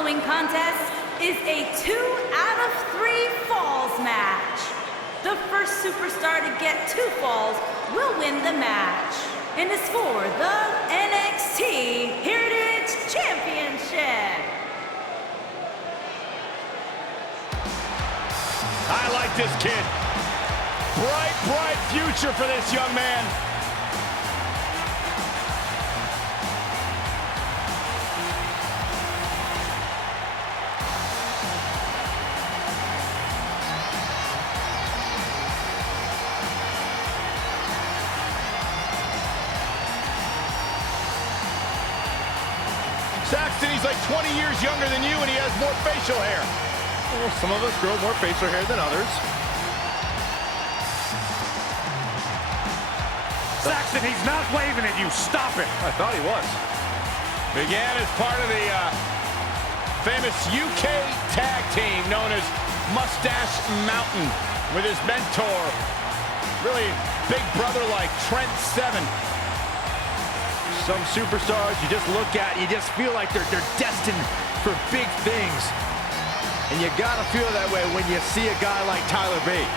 following contest is a 2 out of 3 falls match. The first superstar to get 2 falls will win the match and is for the NXT Heritage Championship. I like this kid. Bright, bright future for this young man. Saxton, he's like 20 years younger than you, and he has more facial hair. Well, some of us grow more facial hair than others. Saxton, he's not waving at you. Stop it. I thought he was. Began as part of the famous UK tag team known as Mustache Mountain with his mentor, really big brother like Trent Seven. Some superstars you just look at, you just feel like they're destined for big things. And you gotta feel that way when you see a guy like Tyler Bate.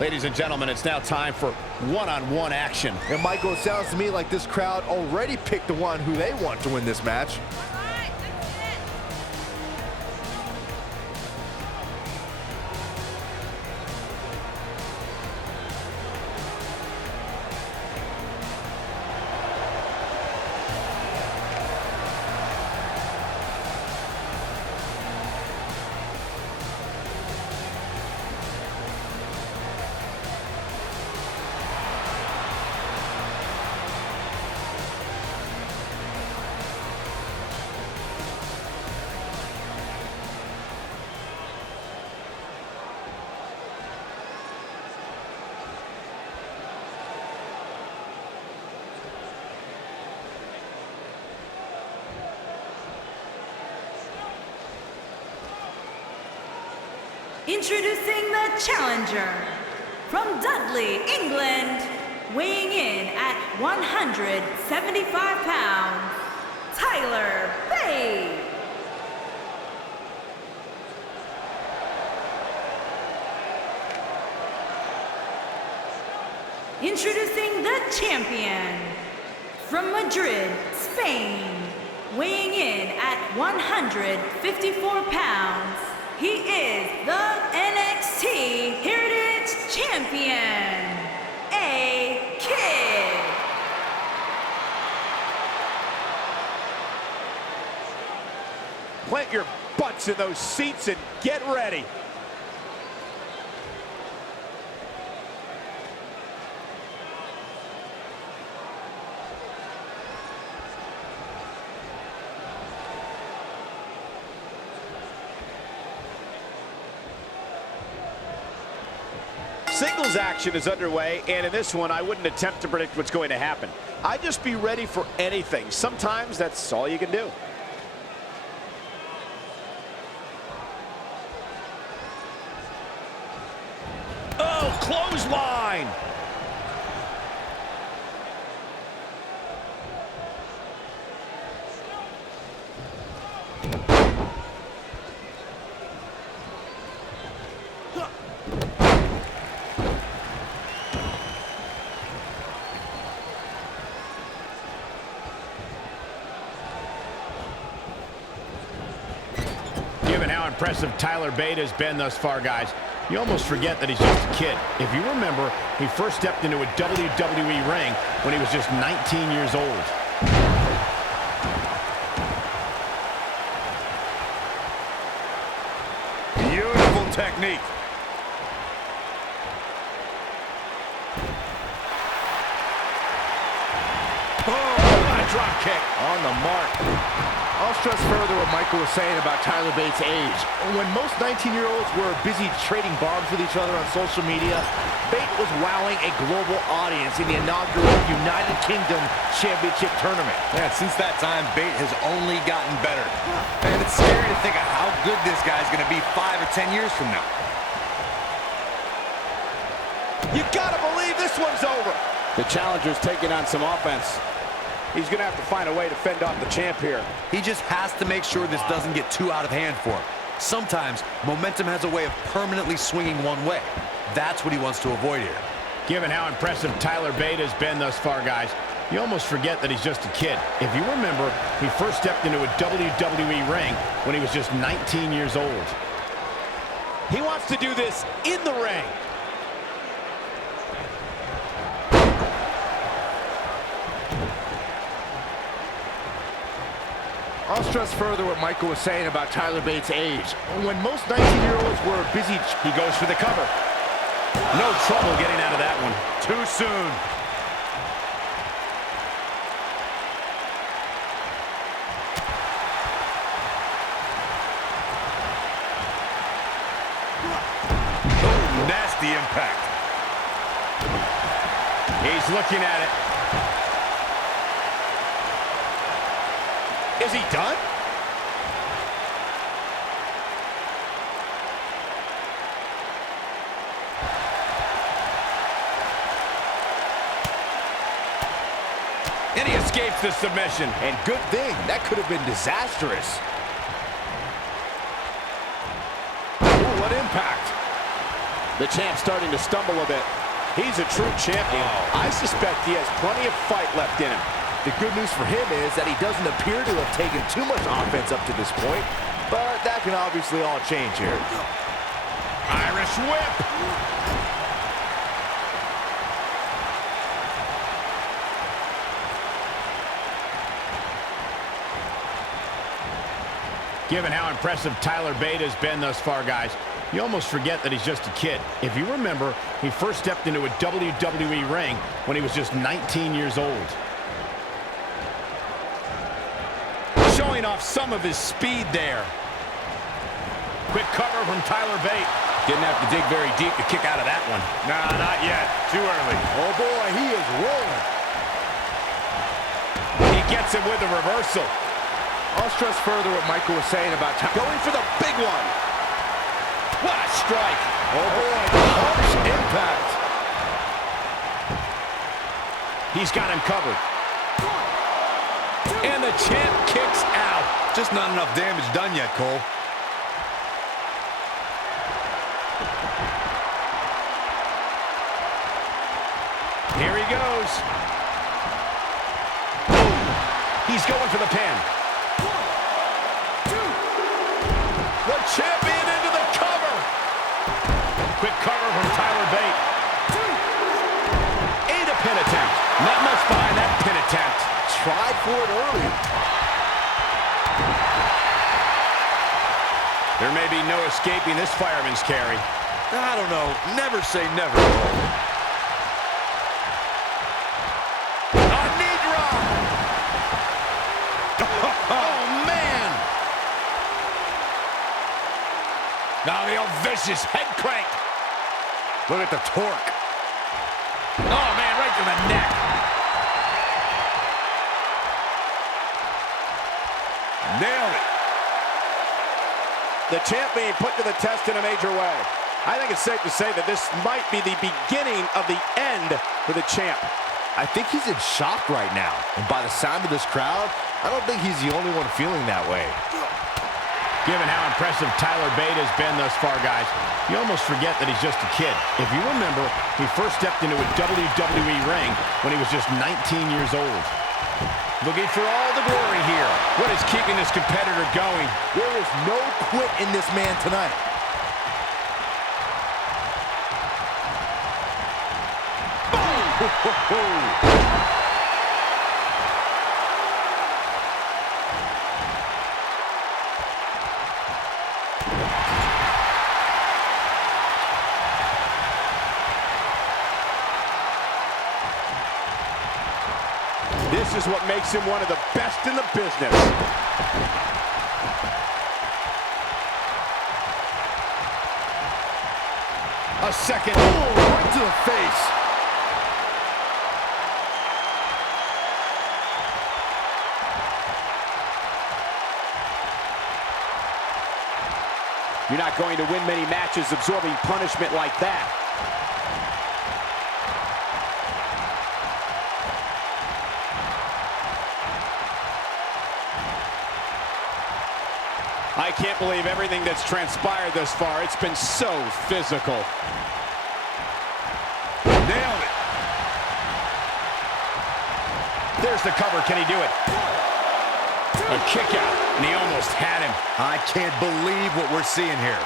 Ladies and gentlemen, it's now time for one-on-one action. And Michael, it sounds to me like this crowd already picked the one who they want to win this match. Introducing the challenger from Dudley, England, weighing in at 175 pounds, Tyler Bate. Introducing the champion from Madrid, Spain, weighing in at 154 pounds, he is the NXT Heritage Champion, A-Kid. Plant your butts in those seats and get ready. Singles action is underway, and in this one, I wouldn't attempt to predict what's going to happen. I'd just be ready for anything. Sometimes that's all you can do. Oh, clothesline! Given how impressive Tyler Bate has been thus far, guys, you almost forget that he's just a kid. If you remember, he first stepped into a WWE ring when he was just 19 years old. Beautiful technique. Oh, what a drop kick. On the mark. I'll stress further what Michael was saying about Tyler Bate's age. When most 19-year-olds were busy trading bombs with each other on social media, Bate was wowing a global audience in the inaugural United Kingdom Championship Tournament. Yeah, since that time, Bate has only gotten better. And it's scary to think of how good this guy's going to be 5 or 10 years from now. You gotta believe this one's over. The challenger's taking on some offense. He's going to have to find a way to fend off the champ here. He just has to make sure this doesn't get too out of hand for him. Sometimes, momentum has a way of permanently swinging one way. That's what he wants to avoid here. Given how impressive Tyler Bate has been thus far, guys, you almost forget that he's just a kid. If you remember, he first stepped into a WWE ring when he was just 19 years old. He wants to do this in the ring. I'll stress further what Michael was saying about Tyler Bate's age. When most 19-year-olds were busy... He goes for the cover. No trouble getting out of that one. Too soon. Oh, nasty impact. He's looking at it. Is he done? And he escapes the submission. And good thing, that could have been disastrous. Ooh, what impact. The champ's starting to stumble a bit. He's a true champion. I suspect he has plenty of fight left in him. The good news for him is that he doesn't appear to have taken too much offense up to this point, but that can obviously all change here. Irish whip. Given how impressive Tyler Bate has been thus far, guys, you almost forget that he's just a kid. If you remember, he first stepped into a WWE ring when he was just 19 years old. Showing off some of his speed there. Quick cover from Tyler Bate. Didn't have to dig very deep to kick out of that one. Nah, not yet. Too early. Oh boy, he is rolling. He gets him with a reversal. I'll stress further what Michael was saying about Going for the big one. What a strike. Oh boy, harsh impact. He's got him covered. And the champ kicks out. Just not enough damage done yet, Cole. Here he goes. Boom. He's going for the pin. 1, 2. The champion into the cover. Quick cover from Tyler Bate. 2. Ain't a pin attempt. Not much behind that pin attempt. Tried for it early. There may be no escaping this fireman's carry. I don't know. Never say never. A knee drop. Oh, man. Now the old vicious head crank. Look at the torque. Oh, man, right to the neck. Nailed it. The champ being put to the test in a major way. I think it's safe to say that this might be the beginning of the end for the champ. I think he's in shock right now. And by the sound of this crowd, I don't think he's the only one feeling that way. Given how impressive Tyler Bate has been thus far, guys, you almost forget that he's just a kid. If you remember, he first stepped into a WWE ring when he was just 19 years old. Looking for all the glory here. What is keeping this competitor going? There is no quit in this man tonight. This is what makes him one of the best in the business. A second. Oh, right to the face. You're not going to win many matches absorbing punishment like that. I can't believe everything that's transpired thus far. It's been so physical. Nailed it. There's the cover. Can he do it? A kick out, and he almost had him. I can't believe what we're seeing here.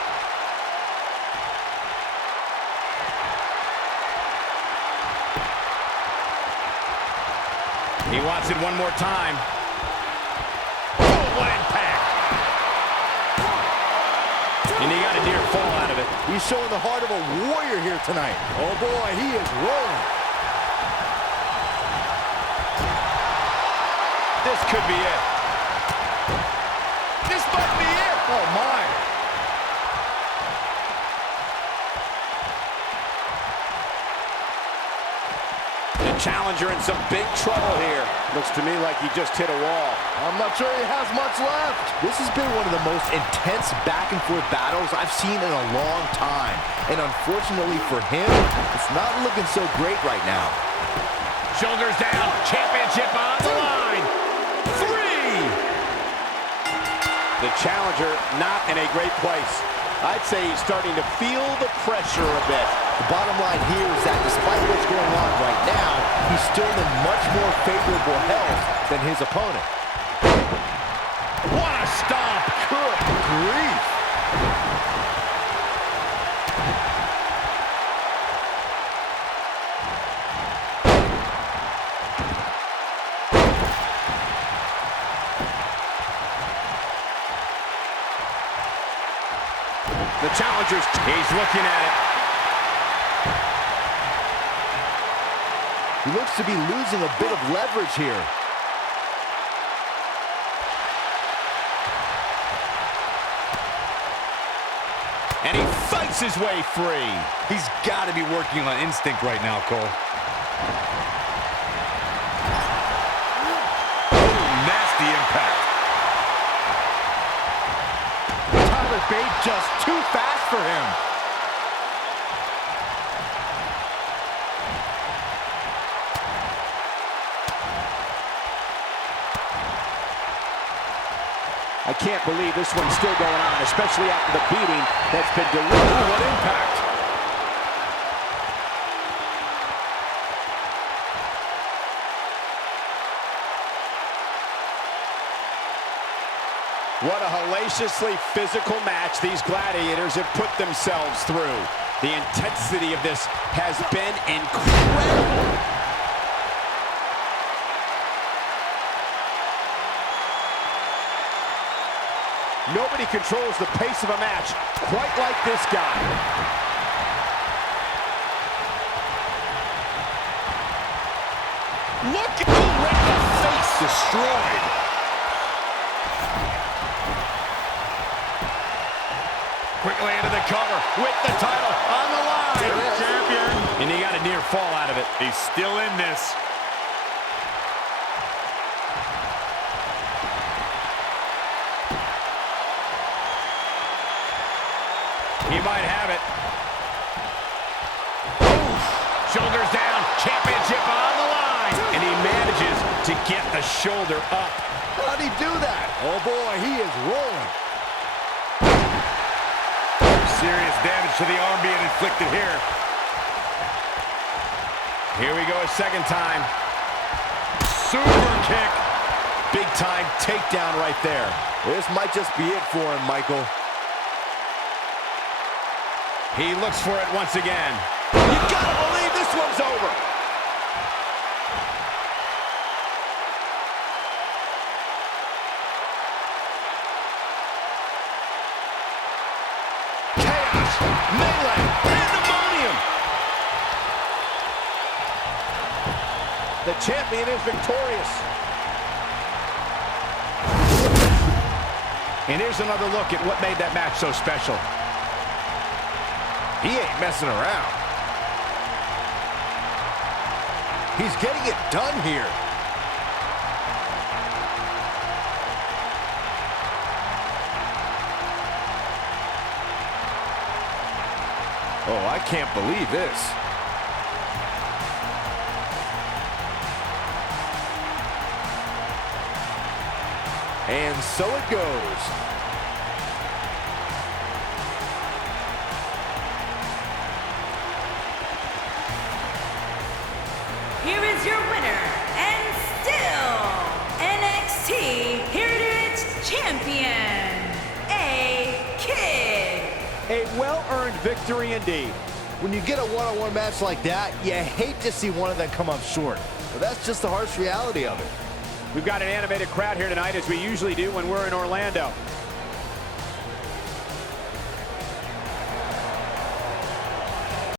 He wants it one more time. Oh, what impact. And he got a near fall out of it. He's showing the heart of a warrior here tonight. Oh boy, he is rolling. This could be it. This might be it. Oh my. The challenger in some big trouble here. Looks to me like he just hit a wall. I'm not sure he has much left. This has been one of the most intense back-and-forth battles I've seen in a long time. And unfortunately for him, it's not looking so great right now. Shoulders down. Championship on the line. 3. The challenger not in a great place. I'd say he's starting to feel the pressure a bit. The bottom line here is that despite what's going on right now, he's still in much more favorable health than his opponent. What a stomp. Good grief. The challenger's, he's looking at it. He looks to be losing a bit of leverage here. And he fights his way free. He's got to be working on instinct right now, Cole. Oh, nasty impact. Tyler Bate just too fast for him. I can't believe this one's still going on, especially after the beating that's been delivered. Ooh, what impact. What a hellaciously physical match these gladiators have put themselves through. The intensity of this has been incredible. Nobody controls the pace of a match quite like this guy. Look at the right in the face. Destroyed. Quickly into the cover with the title on the line. Champion. And he got a near fall out of it. He's still in this. He might have it. Oof. Shoulders down. Championship on the line. And he manages to get the shoulder up. How'd he do that? Oh boy, he is rolling. Serious damage to the arm being inflicted here. Here we go a second time. Super kick. Big time takedown right there. This might just be it for him, Michael. He looks for it once again. You gotta believe this one's over. Chaos, melee, pandemonium. The champion is victorious. And here's another look at what made that match so special. He ain't messing around. He's getting it done here. Oh, I can't believe this. And so it goes. Here is your winner, and still NXT Heritage Champion, A-Kid. A well-earned victory indeed. When you get a one-on-one match like that, you hate to see one of them come up short. But that's just the harsh reality of it. We've got an animated crowd here tonight, as we usually do when we're in Orlando.